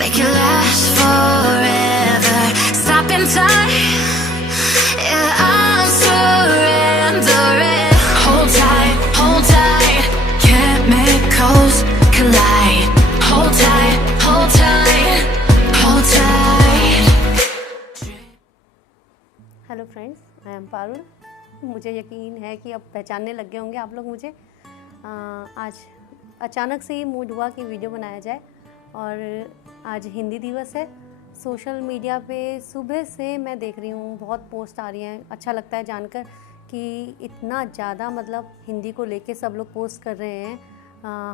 make it last forever. Stop in time, yeah, I'm surrendering. Hold tight, chemicals collide. Hold tight, hold tight, hold tight. Hello friends, I am Parul. मुझे यकीन है कि अब पहचानने लग गए होंगे आप लोग मुझे। आज अचानक से ही मूड हुआ कि वीडियो बनाया जाए और आज हिंदी दिवस है। सोशल मीडिया पे सुबह से मैं देख रही हूँ, बहुत पोस्ट आ रही हैं। अच्छा लगता है जानकर कि इतना ज़्यादा मतलब हिंदी को लेके सब लोग पोस्ट कर रहे हैं।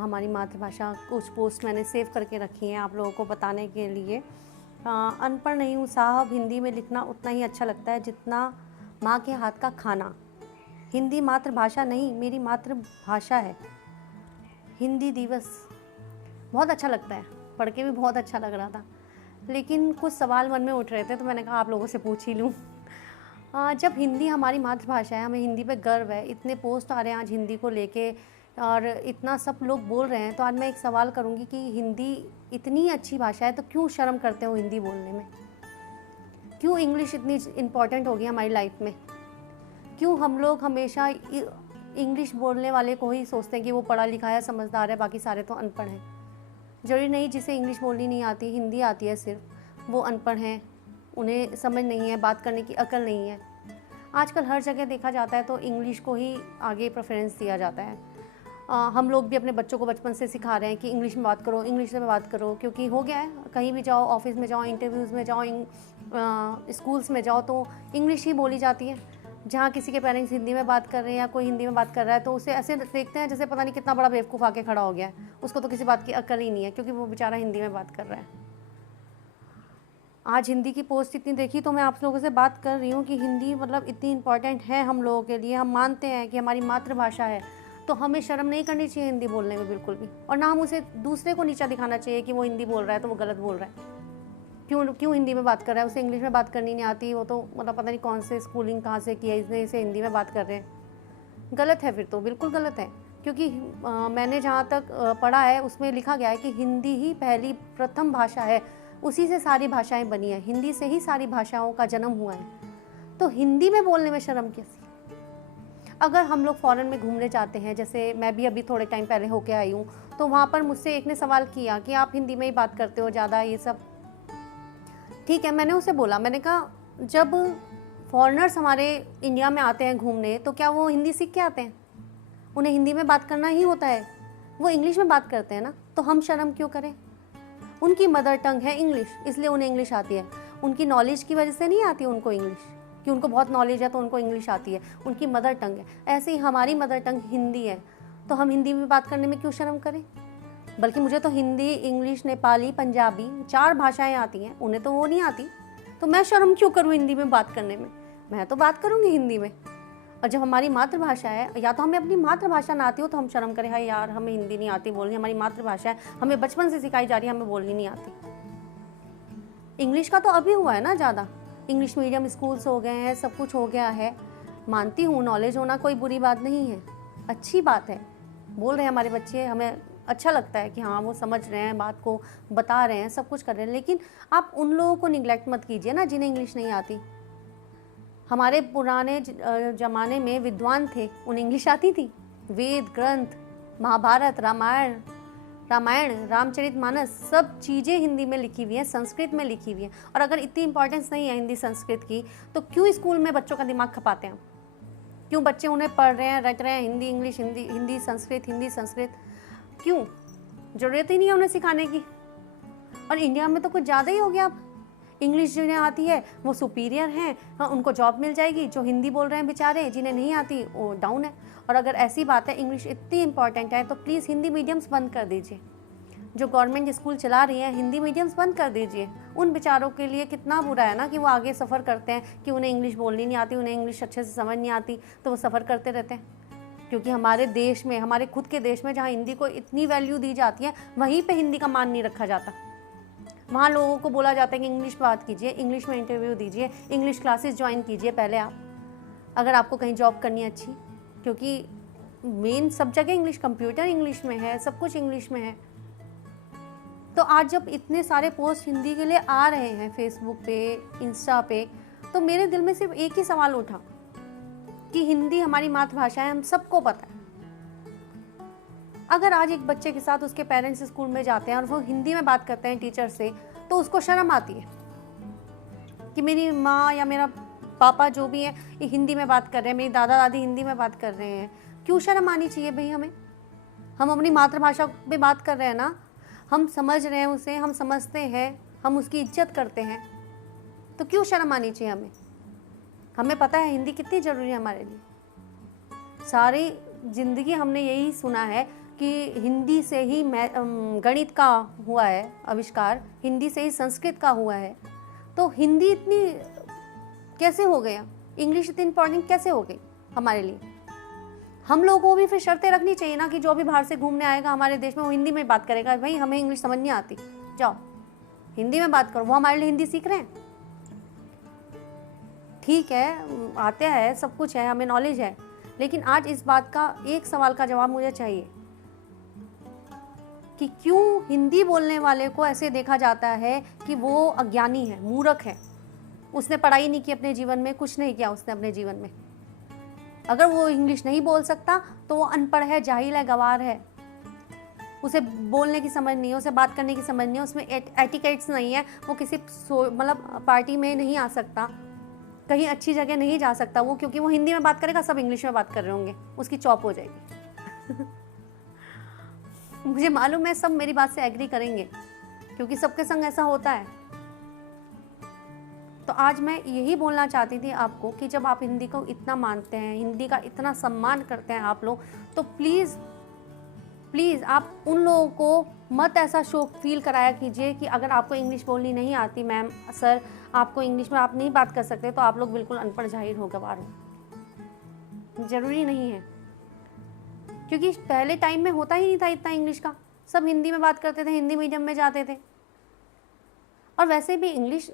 हमारी मातृभाषा, कुछ पोस्ट मैंने सेव करके रखी हैं आप लोगों को बताने के लिए। अनपढ़ नहीं हूँ साहब, हिंदी में लिखना उतना ही अच्छा लगता है जितना माँ के हाथ का खाना। हिंदी मातृभाषा नहीं, मेरी मातृभाषा है। हिंदी दिवस बहुत अच्छा लगता है, पढ़ के भी बहुत अच्छा लग रहा था, लेकिन कुछ सवाल मन में उठ रहे थे तो मैंने कहा आप लोगों से पूछ ही लूँ। जब हिंदी हमारी मातृभाषा है, हमें हिंदी पे गर्व है, इतने पोस्ट आ रहे हैं आज हिंदी को लेके और इतना सब लोग बोल रहे हैं, तो आज मैं एक सवाल करूँगी कि हिंदी इतनी अच्छी भाषा है तो क्यों शर्म करते हो हिंदी बोलने में? क्यों इंग्लिश इतनी इम्पॉर्टेंट हो गई हमारी लाइफ में? क्यों हम लोग हमेशा इंग्लिश बोलने वाले को ही सोचते हैं कि वो पढ़ा लिखा है, समझदार है, बाकी सारे तो अनपढ़ हैं? जरूरी नहीं जिसे इंग्लिश बोलनी नहीं आती, हिंदी आती है सिर्फ, वो अनपढ़ हैं, उन्हें समझ नहीं है, बात करने की अकल नहीं है। आजकल हर जगह देखा जाता है तो इंग्लिश को ही आगे प्रेफरेंस दिया जाता है। हम लोग भी अपने बच्चों को बचपन से सिखा रहे हैं कि इंग्लिश में बात करो, इंग्लिश में बात करो, क्योंकि हो गया है, कहीं भी जाओ, ऑफिस में जाओ, इंटरव्यूज़ में जाओ, स्कूल्स में जाओ तो इंग्लिश ही बोली जाती है। जहाँ किसी के पेरेंट्स हिंदी में बात कर रहे हैं या कोई हिंदी में बात कर रहा है तो उसे ऐसे देखते हैं जैसे पता नहीं कितना बड़ा बेवकूफ़ आके खड़ा हो गया है, उसको तो किसी बात की अकल ही नहीं है क्योंकि वो बेचारा हिंदी में बात कर रहा है। आज हिंदी की पोस्ट इतनी देखी तो मैं आप लोगों से बात कर रही हूँ कि हिंदी मतलब इतनी इम्पॉर्टेंट है हम लोगों के लिए। हम मानते हैं कि हमारी मातृभाषा है तो हमें शर्म नहीं करनी चाहिए हिंदी बोलने में बिल्कुल भी, और ना हम उसे दूसरे को नीचा दिखाना चाहिए कि वो हिंदी बोल रहा है तो वो गलत बोल रहा है। क्यों हिंदी में बात कर रहा है, उसे इंग्लिश में बात करनी नहीं आती, वो तो मतलब पता नहीं कौन से स्कूलिंग कहाँ से किया इसने, इसे हिंदी में बात कर रहे हैं। गलत है, फिर तो बिल्कुल गलत है, क्योंकि मैंने जहाँ तक पढ़ा है उसमें लिखा गया है कि हिंदी ही पहली प्रथम भाषा है, उसी से सारी भाषाएं बनी है, हिंदी से ही सारी भाषाओं का जन्म हुआ है। तो हिंदी में बोलने में शर्म कैसी? अगर हम लोग फ़ॉरेन में घूमने जाते हैं, जैसे मैं भी अभी थोड़े टाइम पहले होके आई हूँ, तो वहाँ पर मुझसे एक ने सवाल किया कि आप हिंदी में ही बात करते हो ज़्यादा, ये सब ठीक है। मैंने उसे बोला, मैंने कहा जब फॉरेनर्स हमारे इंडिया में आते हैं घूमने तो क्या वो हिंदी सीख के आते हैं? उन्हें हिंदी में बात करना ही होता है, वो इंग्लिश में बात करते हैं ना, तो हम शर्म क्यों करें? उनकी मदर टंग है इंग्लिश, इसलिए उन्हें इंग्लिश आती है। उनकी नॉलेज की वजह से नहीं आती उनको इंग्लिश कि उनको बहुत नॉलेज है तो उनको इंग्लिश आती है, उनकी मदर टंग है। ऐसे ही हमारी मदर टंग हिंदी है, तो हम हिंदी में बात करने में क्यों शर्म करें? बल्कि मुझे तो हिंदी, इंग्लिश, नेपाली, पंजाबी 4 भाषाएं आती हैं, उन्हें तो वो नहीं आती, तो मैं शर्म क्यों करूँ हिंदी में बात करने में? मैं तो बात करूँगी हिंदी में। और जब हमारी मातृभाषा है, या तो हमें अपनी मातृभाषा ना आती हो तो हम शर्म करें, हाँ यार हमें हिंदी नहीं आती बोलनी, हमारी मातृभाषा है, हमें बचपन से सिखाई जा रही है, हमें बोलनी नहीं आती। इंग्लिश का तो अभी हुआ है ना ज़्यादा, इंग्लिश मीडियम स्कूल्स हो गए हैं, सब कुछ हो गया है। मानती हूँ नॉलेज होना कोई बुरी बात नहीं है, अच्छी बात है, बोल रहे हैं हमारे बच्चे, हमें अच्छा लगता है कि हाँ वो समझ रहे हैं, बात को बता रहे हैं, सब कुछ कर रहे हैं, लेकिन आप उन लोगों को निगलेक्ट मत कीजिए ना जिन्हें इंग्लिश नहीं आती। हमारे पुराने ज़माने में विद्वान थे, उन्हें इंग्लिश आती थी। वेद ग्रंथ, महाभारत, रामायण, रामचरितमानस, सब चीज़ें हिंदी में लिखी हुई हैं, संस्कृत में लिखी हुई हैं। और अगर इतनी इंपॉर्टेंस नहीं है हिंदी संस्कृत की तो क्यों स्कूल में बच्चों का दिमाग खपाते हैं? क्यों बच्चे उन्हें पढ़ रहे हैं, रट रहे हैं हिंदी इंग्लिश, हिंदी संस्कृत? क्यों? ज़रूरत ही नहीं है उन्हें सिखाने की। और इंडिया में तो कुछ ज़्यादा ही हो गया अब, इंग्लिश जिन्हें आती है वो सुपीरियर हैं, हाँ उनको जॉब मिल जाएगी, जो हिंदी बोल रहे हैं बेचारे जिन्हें नहीं आती वो डाउन है। और अगर ऐसी बात है इंग्लिश इतनी इंपॉर्टेंट है तो प्लीज़ हिंदी मीडियम्स बंद कर दीजिए। जो गवर्नमेंट स्कूल चला रही है हिंदी मीडियम्स बंद कर दीजिए। उन बेचारों के लिए कितना बुरा है ना कि वो आगे सफ़र करते हैं कि उन्हें इंग्लिश बोलनी नहीं आती, उन्हें इंग्लिश अच्छे से समझ नहीं आती, तो वो सफ़र करते रहते हैं। क्योंकि हमारे देश में, हमारे खुद के देश में जहाँ हिंदी को इतनी वैल्यू दी जाती है, वहीं पे हिंदी का मान नहीं रखा जाता। वहाँ लोगों को बोला जाता है कि इंग्लिश बात कीजिए, इंग्लिश में इंटरव्यू दीजिए, इंग्लिश क्लासेस ज्वाइन कीजिए पहले आप, अगर आपको कहीं जॉब करनी है अच्छी, क्योंकि मेन सब जगह इंग्लिश, कंप्यूटर इंग्लिश में है, सब कुछ इंग्लिश में है। तो आज जब इतने सारे पोस्ट हिंदी के लिए आ रहे हैं फेसबुक पे, इंस्टा पे, तो मेरे दिल में सिर्फ एक ही सवाल उठा कि हिंदी हमारी मातृभाषा है, हम सबको पता है। अगर आज एक बच्चे के साथ उसके पेरेंट्स स्कूल में जाते हैं और वो हिंदी में बात करते हैं टीचर से, तो उसको शर्म आती है कि मेरी माँ या मेरा पापा जो भी है ये हिंदी में बात कर रहे हैं, मेरी दादा दादी हिंदी में बात कर रहे हैं। क्यों शर्म आनी चाहिए भाई हमें? हम अपनी मातृभाषा पे बात कर रहे हैं ना, हम समझ रहे हैं उसे, हम समझते हैं, हम उसकी इज्जत करते हैं, तो क्यों शर्म आनी चाहिए हमें? हमें पता है हिंदी कितनी ज़रूरी है हमारे लिए। सारी ज़िंदगी हमने यही सुना है कि हिंदी से ही गणित का हुआ है आविष्कार, हिंदी से ही संस्कृत का हुआ है। तो हिंदी इतनी कैसे हो गया, इंग्लिश इतनी इम्पॉर्टेंट कैसे हो गई हमारे लिए? हम लोगों को भी फिर शर्तें रखनी चाहिए ना कि जो भी बाहर से घूमने आएगा हमारे देश में वो हिंदी में बात करेगा। भाई हमें इंग्लिश समझ नहीं आती, जाओ हिंदी में बात करो। वो हमारे लिए हिंदी सीख रहे हैं, ठीक है, आते हैं, सब कुछ है, हमें नॉलेज है, लेकिन आज इस बात का एक सवाल का जवाब मुझे चाहिए कि क्यों हिंदी बोलने वाले को ऐसे देखा जाता है कि वो अज्ञानी है, मूर्ख है, उसने पढ़ाई नहीं की अपने जीवन में, कुछ नहीं किया उसने अपने जीवन में। अगर वो इंग्लिश नहीं बोल सकता तो वो अनपढ़ है, जाहिल है, गवार है, उसे बोलने की समझ नहीं है, उसे बात करने की समझ नहीं है, उसमें एटिकेट्स नहीं है, वो किसी मतलब पार्टी में नहीं आ सकता, कहीं अच्छी जगह नहीं जा सकता वो, क्योंकि वो हिंदी में बात करेगा, सब इंग्लिश में बात कर रहे होंगे, उसकी चॉप हो जाएगी। मुझे मालूम है सब मेरी बात से एग्री करेंगे, क्योंकि सबके संग ऐसा होता है। तो आज मैं यही बोलना चाहती थी आपको कि जब आप हिंदी को इतना मानते हैं, हिंदी का इतना सम्मान करते हैं आप लोग, तो प्लीज़ प्लीज़ आप उन लोगों को मत ऐसा शौक फील कराया कीजिए कि अगर आपको इंग्लिश बोलनी नहीं आती, मैम सर आपको इंग्लिश में आप नहीं बात कर सकते, तो आप लोग बिल्कुल अनपढ़ जाहिर हो, गवार हो। ज़रूरी नहीं है, क्योंकि पहले टाइम में होता ही नहीं था इतना इंग्लिश का, सब हिंदी में बात करते थे, हिंदी मीडियम में जाते थे। और वैसे भी इंग्लिश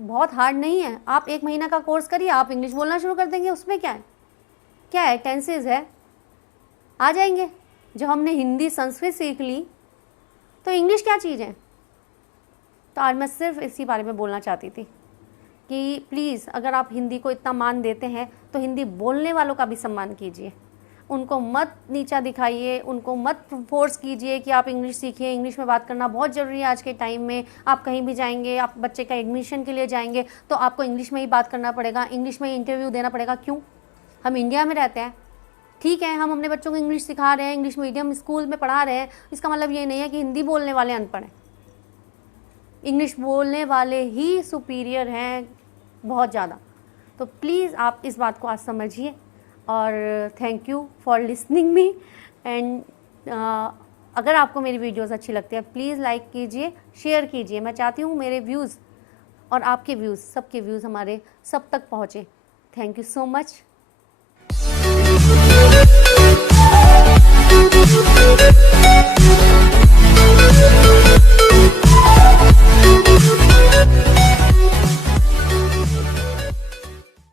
बहुत हार्ड नहीं है, आप 1 महीना का कोर्स करिए, आप इंग्लिश बोलना शुरू कर देंगे, उसमें क्या है, क्या है, टेंसेज है, आ जाएंगे। जब हमने हिंदी संस्कृत सीख ली तो इंग्लिश क्या चीज़ है? तो आज मैं सिर्फ इसी बारे में बोलना चाहती थी कि प्लीज़ अगर आप हिंदी को इतना मान देते हैं तो हिंदी बोलने वालों का भी सम्मान कीजिए, उनको मत नीचा दिखाइए, उनको मत फोर्स कीजिए कि आप इंग्लिश सीखिए। इंग्लिश में बात करना बहुत ज़रूरी है आज के टाइम में। आप कहीं भी जाएंगे, आप बच्चे का एडमिशन के लिए जाएंगे तो आपको इंग्लिश में ही बात करना पड़ेगा, इंग्लिश में ही इंटरव्यू देना पड़ेगा। क्यों? हम इंडिया में रहते हैं, ठीक है, हम अपने बच्चों को इंग्लिश सिखा रहे हैं, इंग्लिश मीडियम स्कूल में पढ़ा रहे हैं, इसका मतलब ये नहीं है कि हिंदी बोलने वाले अनपढ़ हैं। इंग्लिश बोलने वाले ही सुपीरियर हैं बहुत ज़्यादा। तो प्लीज़ आप इस बात को आज समझिए, और thank you for listening me. And अगर आपको मेरी वीडियोस अच्छी लगती है प्लीज़ लाइक कीजिए, शेयर कीजिए। मैं चाहती हूँ मेरे व्यूज़ और आपके व्यूज़, सबके व्यूज़ हमारे सब तक पहुँचे। Thank you so much.